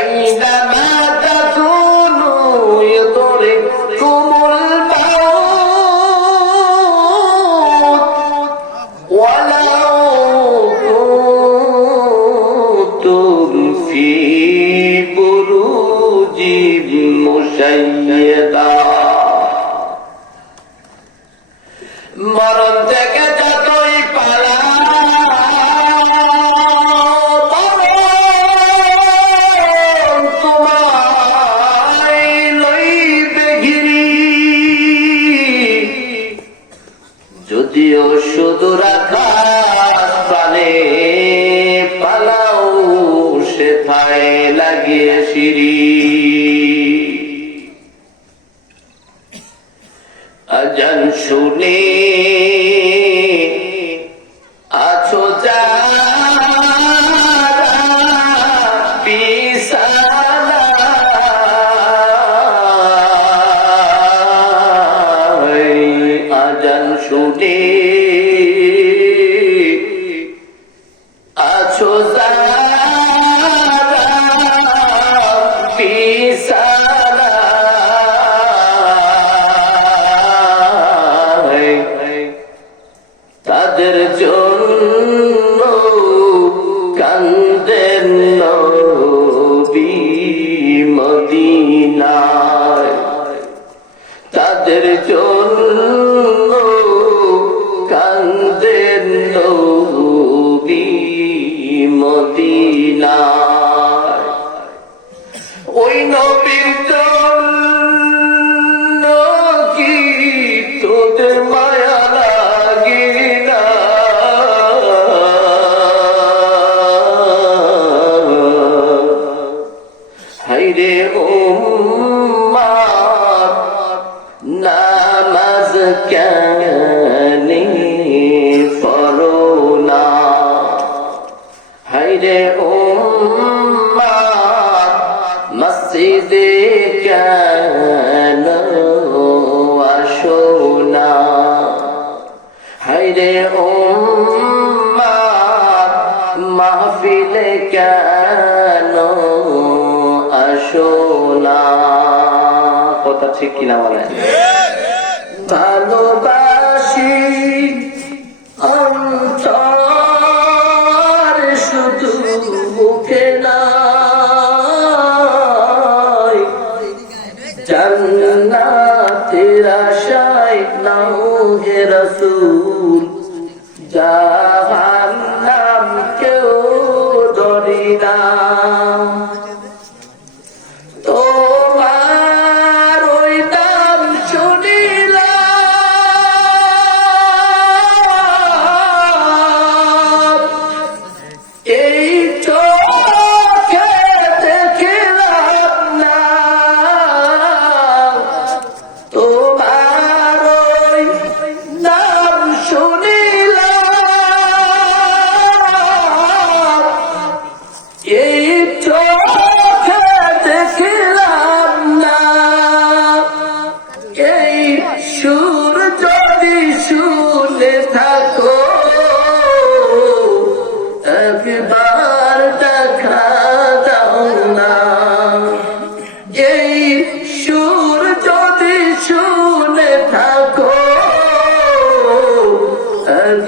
أينما تكونوا يدرككم الموت ولو كنتم في بروج مشيدة সুদূর পানে পালাও সেথায় লাগিয়ে সিঁড়ি। আজান শুনে আছো আজান শুনে মদিনায়। তাদের জন্য কান্দের নবী মদিনায়। ওই নবীর হাইরে উম্মার নামাজ কেনে পড়ো না? হাইরে উম্মার মসজিদে কেন আসো না? হাইরে উম্মার মাহফিলে কেন ঠিক কিনা বলেন? ভালোবাসি অন্তর শুধু নাও হে রসুল জাহান্নাম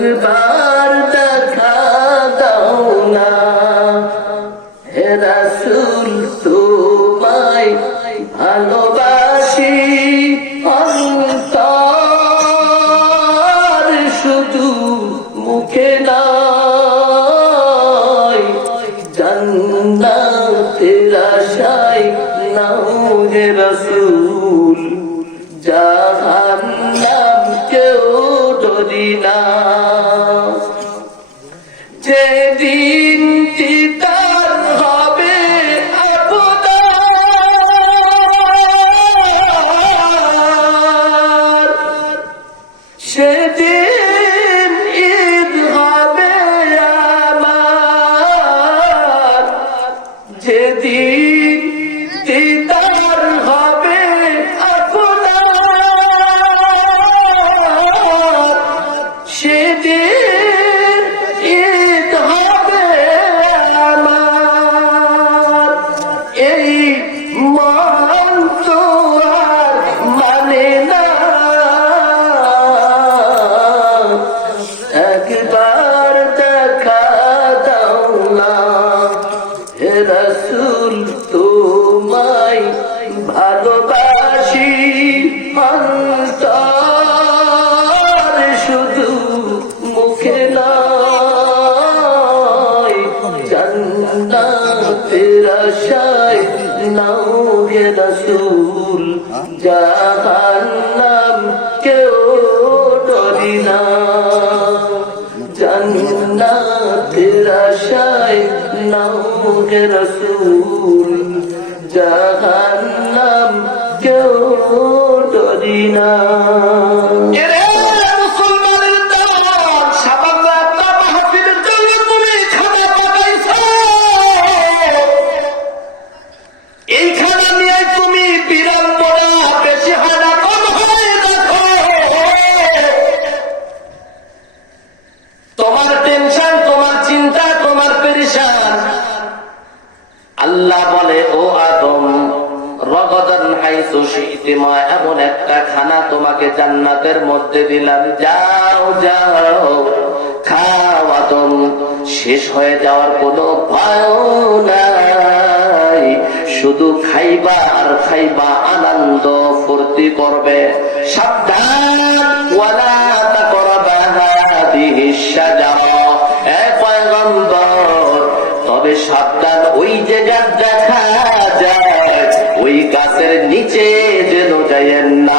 একবার দেখা দিদার হবে আশায় নাও হে রসুল, জাহান্নাম কেউ ডরি না। জান্নাতের আশায় নাও হে রসুল, জাহান্নাম কেউ ডরি আল্লাহ বলে, ও আদম এমন একটা খানা তোমাকে জান্নাতের মধ্যে দিলাম। যাও যাও, খাও আদম, শেষ হয়ে যাওয়ার কোনো ভয় নাই। শুধু খাইবা আর খাইবা আনন্দ ফুর্তি করবে। সাবধান, ওয়ালা তাকরাবা পয়গম্বর তবে সাবধান ওই যে গাছ দেখা যায় ওই গাছের নিচে যেন যাইয়েন না।